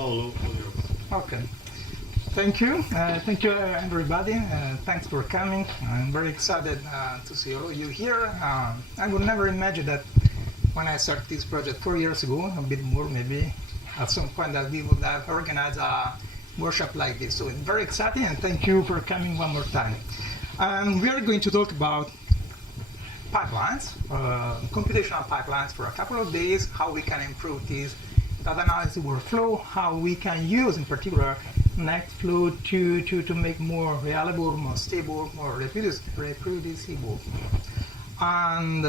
Paolo, all yours. Okay. Thank you. Thank you, everybody. Thanks for coming. I'm very excited to see all of you here. I would never imagine that when I started this project 4 years ago, a bit more maybe, at some point that we would have organized a workshop like this. So it's very exciting, and thank you for coming one more time. We are going to talk about pipelines, computational pipelines for a couple of days, how we can improve this data analysis workflow, how we can use, in particular, Nextflow to make more reliable, more stable, more reproducible. And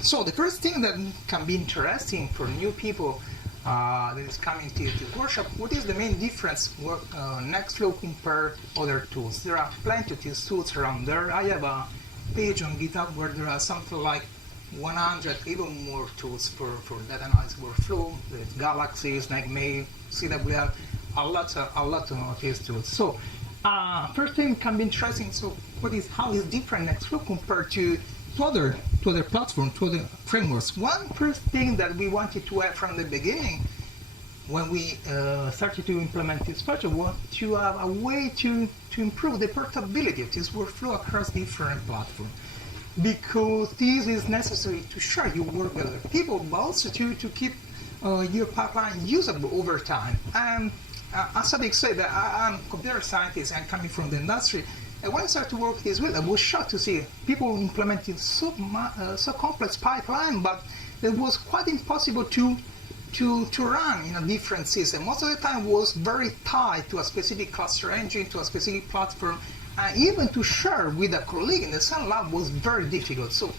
so the first thing that can be interesting for new people that is coming to the workshop, what is the main difference with Nextflow compared to other tools? There are plenty of these tools around there. I have a page on GitHub where there are something like 100, even more tools for data analysis workflow, with Galaxy, SnagMail, CWL, a lot of these tools. So first thing can be interesting. So how is different Nextflow compared to other platforms, to other frameworks? One first thing that we wanted to have from the beginning when we started to implement this project was to have a way to improve the portability of this workflow across different platforms. Because this is necessary to share your work with other people, but also to keep your pipeline usable over time. And as Sadiq said, I'm a computer scientist and coming from the industry. And when I started to work this way, I was shocked to see people implementing so complex pipeline, but it was quite impossible to run in a different system. Most of the time was very tied to a specific cluster engine, to a specific platform, and even to share with a colleague in the same lab was very difficult. So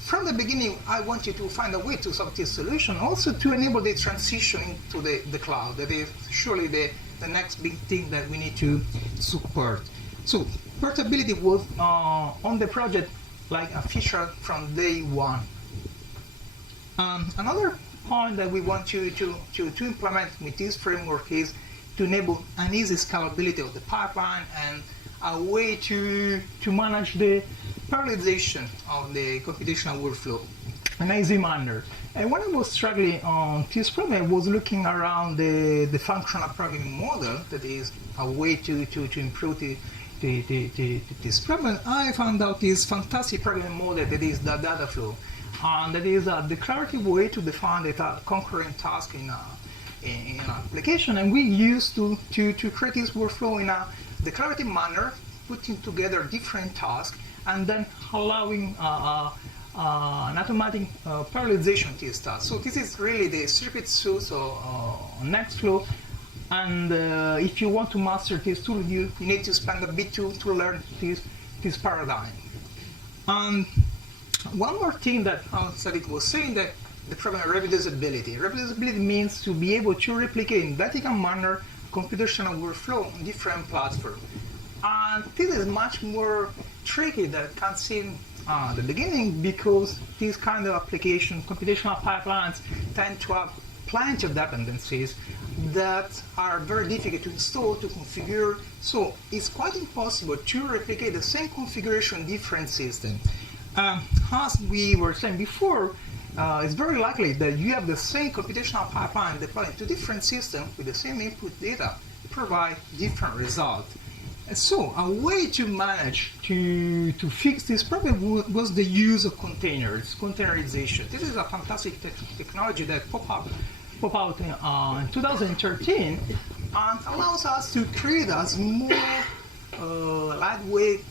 from the beginning, I wanted to find a way to solve this solution, also to enable the transition into the cloud. That is surely the next big thing that we need to support. So portability was on the project like a feature from day one. Another point that we want to implement with this framework is to enable an easy scalability of the pipeline and a way to manage the parallelization of the computational workflow in an easy manner. And when I was struggling on this problem, I was looking around the functional programming model, that is a way to improve this problem. I found out this fantastic programming model that is the data flow. And that is a declarative way to define the concurrent task in an application, and we used to create this workflow in a declarative manner, putting together different tasks, and then allowing an automatic parallelization to this task. So this is really the circuit sauce of Nextflow, and if you want to master this tool, you need to spend a bit to learn this paradigm. And one more thing that Sadiq was saying, that the problem of reproducibility. Reproducibility means to be able to replicate in identical manner computational workflow on different platforms. And this is much more tricky than it can seem at the beginning, because these kind of application, computational pipelines, tend to have plenty of dependencies that are very difficult to install, to configure. So it's quite impossible to replicate the same configuration in different systems. As we were saying before, it's very likely that you have the same computational pipeline deployed to different systems with the same input data provide different results. And so a way to manage to fix this problem was the use of containers, containerization. This is a fantastic technology that popped out in 2013 and allows us to create a small lightweight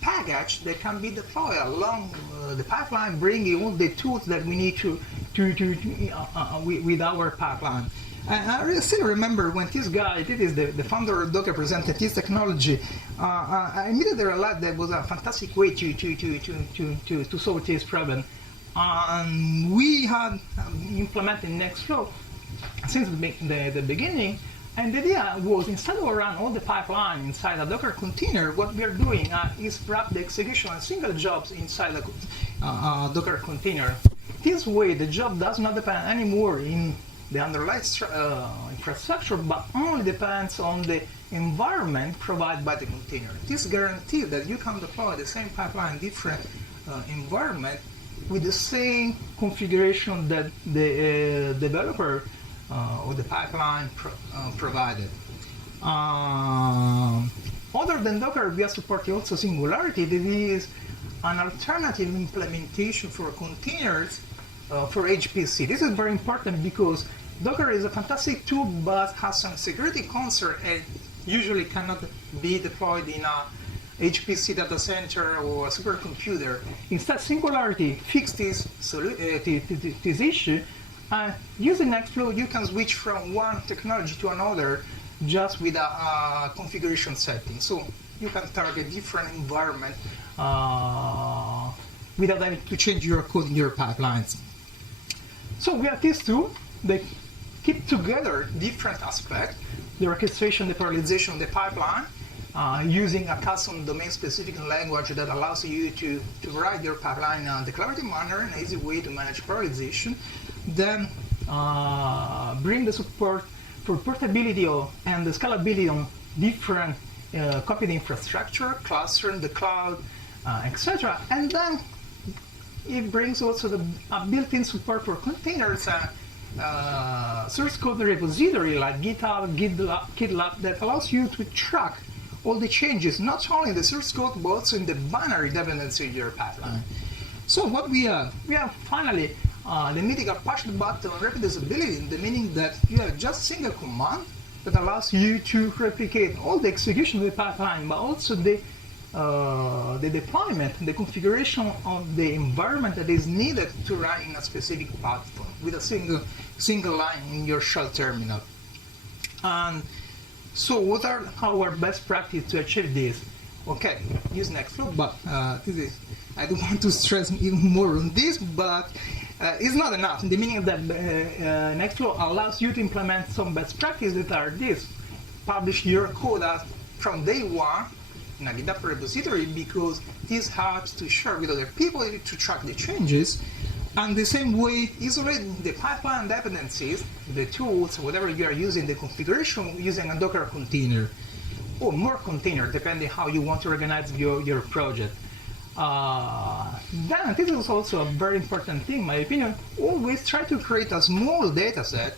package that can be deployed along the pipeline, bringing all the tools that we need to with our pipeline. And I still remember when this guy, this is the founder of Docker, presented this technology. I immediately realized that was a fantastic way to solve this problem. And we had implemented Nextflow since the beginning. And the idea was, instead of run all the pipeline inside a Docker container, what we are doing is wrap the execution of single jobs inside a Docker container. This way, the job does not depend anymore in the underlying infrastructure, but only depends on the environment provided by the container. This guarantees that you can deploy the same pipeline in different environment with the same configuration that the developer or the pipeline provided. Other than Docker, we are supporting also Singularity. That is an alternative implementation for containers for HPC. This is very important because Docker is a fantastic tool, but has some security concern and usually cannot be deployed in a HPC data center or a supercomputer. Instead, Singularity fixed this issue. Using Nextflow, you can switch from one technology to another just with a configuration setting. So you can target different environment without having to change your code in your pipelines. So we have these two. They keep together different aspects: the orchestration, the parallelization of the pipeline, using a custom domain-specific language that allows you to write your pipeline in a declarative manner, an easy way to manage parallelization. Then bring the support for portability and the scalability on different computing infrastructure, cluster, the cloud, etc. And then it brings also a built-in support for containers, source code repository like GitHub, GitLab that allows you to track all the changes, not only in the source code, but also in the binary dependency of your pipeline. So what we have finally the mythical push the button reproducibility, the meaning that you have just single command that allows you to replicate all the execution of the pipeline, but also the deployment, the configuration of the environment that is needed to run in a specific platform with a single line in your shell terminal. And so what are our best practices to achieve this? Okay, use Nextflow, but I don't want to stress even more on this, but it's not enough. The meaning that Nextflow allows you to implement some best practices that are this: publish your code from day one in a GitHub repository, because this helps to share with other people to track the changes. And the same way, isolate the pipeline dependencies, the tools, whatever you are using, the configuration using a Docker container or more container, depending how you want to organize your project. Then this is also a very important thing, in my opinion. Always try to create a small data set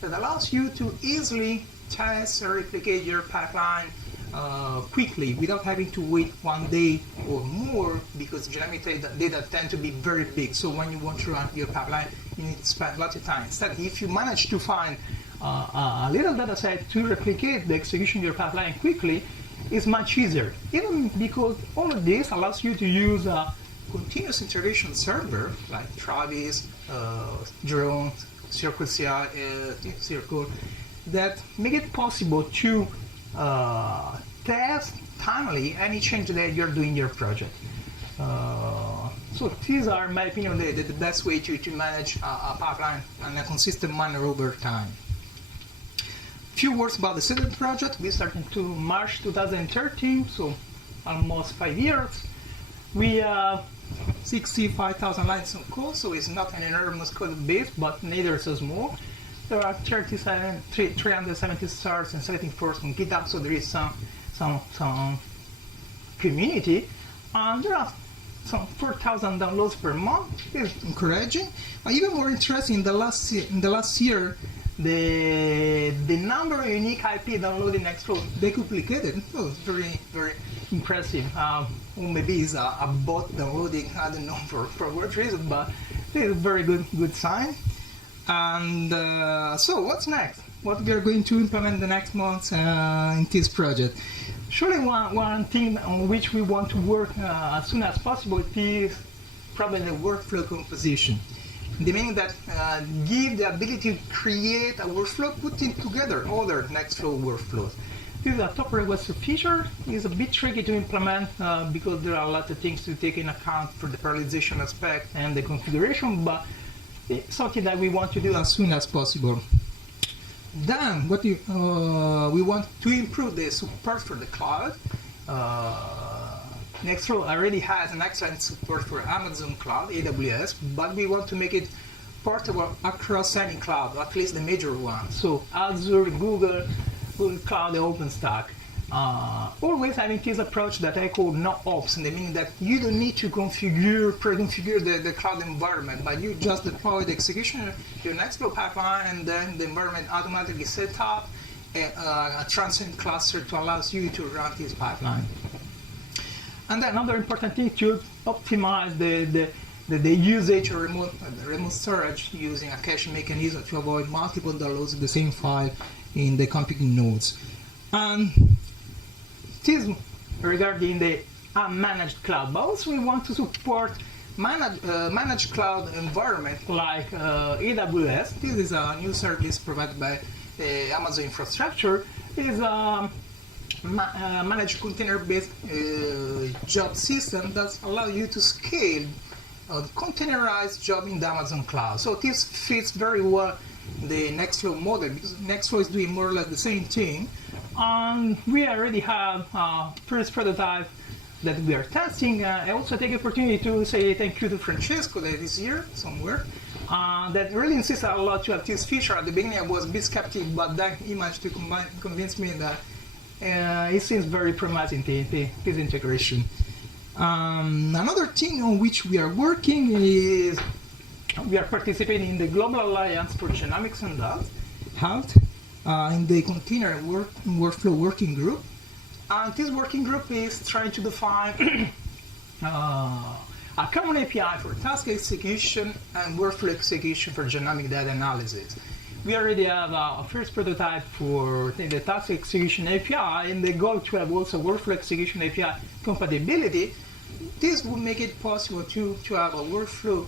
that allows you to easily test or replicate your pipeline quickly without having to wait 1 day or more, because genomic data tend to be very big. So when you want to run your pipeline, you need to spend a lot of time. Instead, if you manage to find a little data set to replicate the execution of your pipeline quickly, it's much easier. Even because all of this allows you to use a continuous integration server like Travis, Drone, Circle that make it possible to test timely any change that you're doing in your project. So these are, in my opinion, the best way to manage a pipeline in a consistent manner over time. Few words about the Cedar project. We started to March 2013, so almost 5 years. We have 65,000 lines of code, so it's not an enormous code base, but neither so small. There are 370 stars and 74 on GitHub, so there is some community, and there are some 4,000 downloads per month. It's encouraging. Even more interesting, in the last year, the number of unique IP downloaded Nextflow decuplicated. It was very, very impressive. Or maybe it's a bot downloading, I don't know for what reason, but it's a very good sign. And so what's next? What we are going to implement the next month in this project? Surely one thing on which we want to work as soon as possible is probably the workflow composition. The meaning that give the ability to create a workflow putting together other Nextflow workflows. This is a top request feature. It's a bit tricky to implement because there are a lot of things to take in account for the parallelization aspect and the configuration, but it's something that we want to do as soon as possible. Then what we want to improve the support for the cloud. Nextflow already has an excellent support for Amazon Cloud, AWS, but we want to make it portable across any cloud, at least the major ones. So Azure, Google Cloud, the OpenStack. always having this approach that I call no ops, in the meaning that you don't need to pre-configure the cloud environment, but you just deploy the execution of your Nextflow pipeline, and then the environment automatically set up a transient cluster to allow you to run this pipeline. And then another important thing to optimize the usage of remote storage using a cache mechanism to avoid multiple downloads of the same file in the computing nodes. And this regarding the unmanaged cloud, but also we want to support managed cloud environment like AWS. This is a new service provided by Amazon infrastructure. It is a managed container-based job system that allows you to scale a containerized job in the Amazon cloud. So this fits very well the Nextflow model, because Nextflow is doing more or less the same thing. And we already have first prototype that we are testing. I also take the opportunity to say thank you to Francesco that is here somewhere. That really insists a lot to have this feature. At the beginning I was a bit skeptical, but then he managed to convince me that it seems very promising, this integration. Another thing on which we are working is we are participating in the Global Alliance for Genomics and Health in the Container Workflow Working Group. And this working group is trying to define a common API for task execution and workflow execution for genomic data analysis. We already have a first prototype for the task execution API, and the goal to have also workflow execution API compatibility. This will make it possible to have a workflow,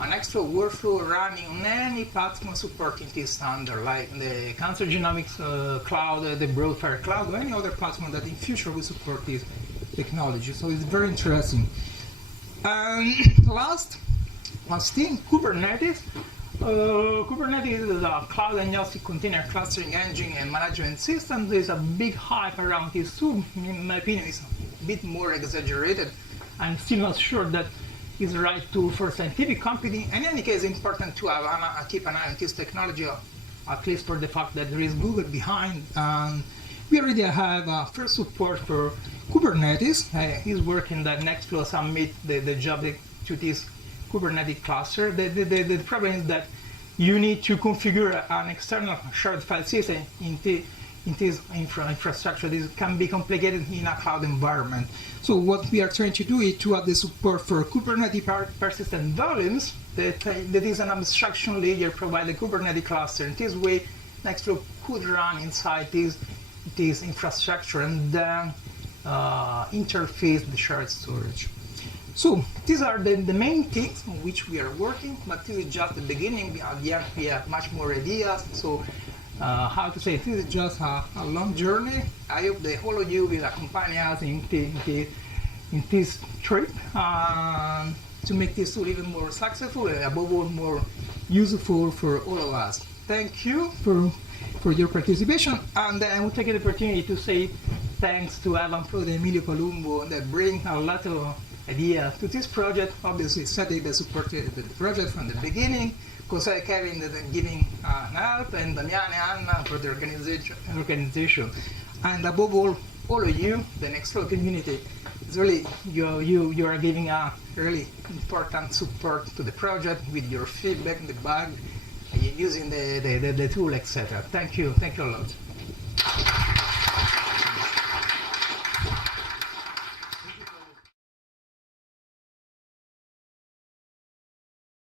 an extra workflow running on any platform supporting this standard, like the Cancer Genomics Cloud, the Broadfire Cloud, or any other platform that in future will support this technology. So it's very interesting. And last thing, Kubernetes. Kubernetes is a cloud-agnostic container clustering engine and management system. There's a big hype around this too. In my opinion, it's a bit more exaggerated. I'm still not sure that it's the right tool for scientific computing. In any case, it's important to have keep an eye on this technology, at least for the fact that there is Google behind. We already have first support for Kubernetes. He's working that Nextflow submit the job to this Kubernetes cluster. The problem is that you need to configure an external shared file system in this infrastructure. This can be complicated in a cloud environment. So what we are trying to do is to add the support for Kubernetes persistent volumes. That is an abstraction layer provided Kubernetes cluster. In this way, Nextflow could run inside this infrastructure and then interface the shared storage. So these are the main things on which we are working, but this is just the beginning. At the end, we have much more ideas. So how to say, this is just a long journey. I hope that all of you will accompany us in this trip to make this tool even more successful and above all more useful for all of us. Thank you for your participation, and I will take the opportunity to say thanks to Evan Pro and Emilio Palumbo that bring a lot of ideas to this project. Obviously, Seti that supported the project from the beginning, Jose Kevin that giving help, and Damiani Anna for the organization. And above all of you, the Nextflow community, it's really you are giving a really important support to the project with your feedback, the bug, using the tool, etc. Thank you a lot.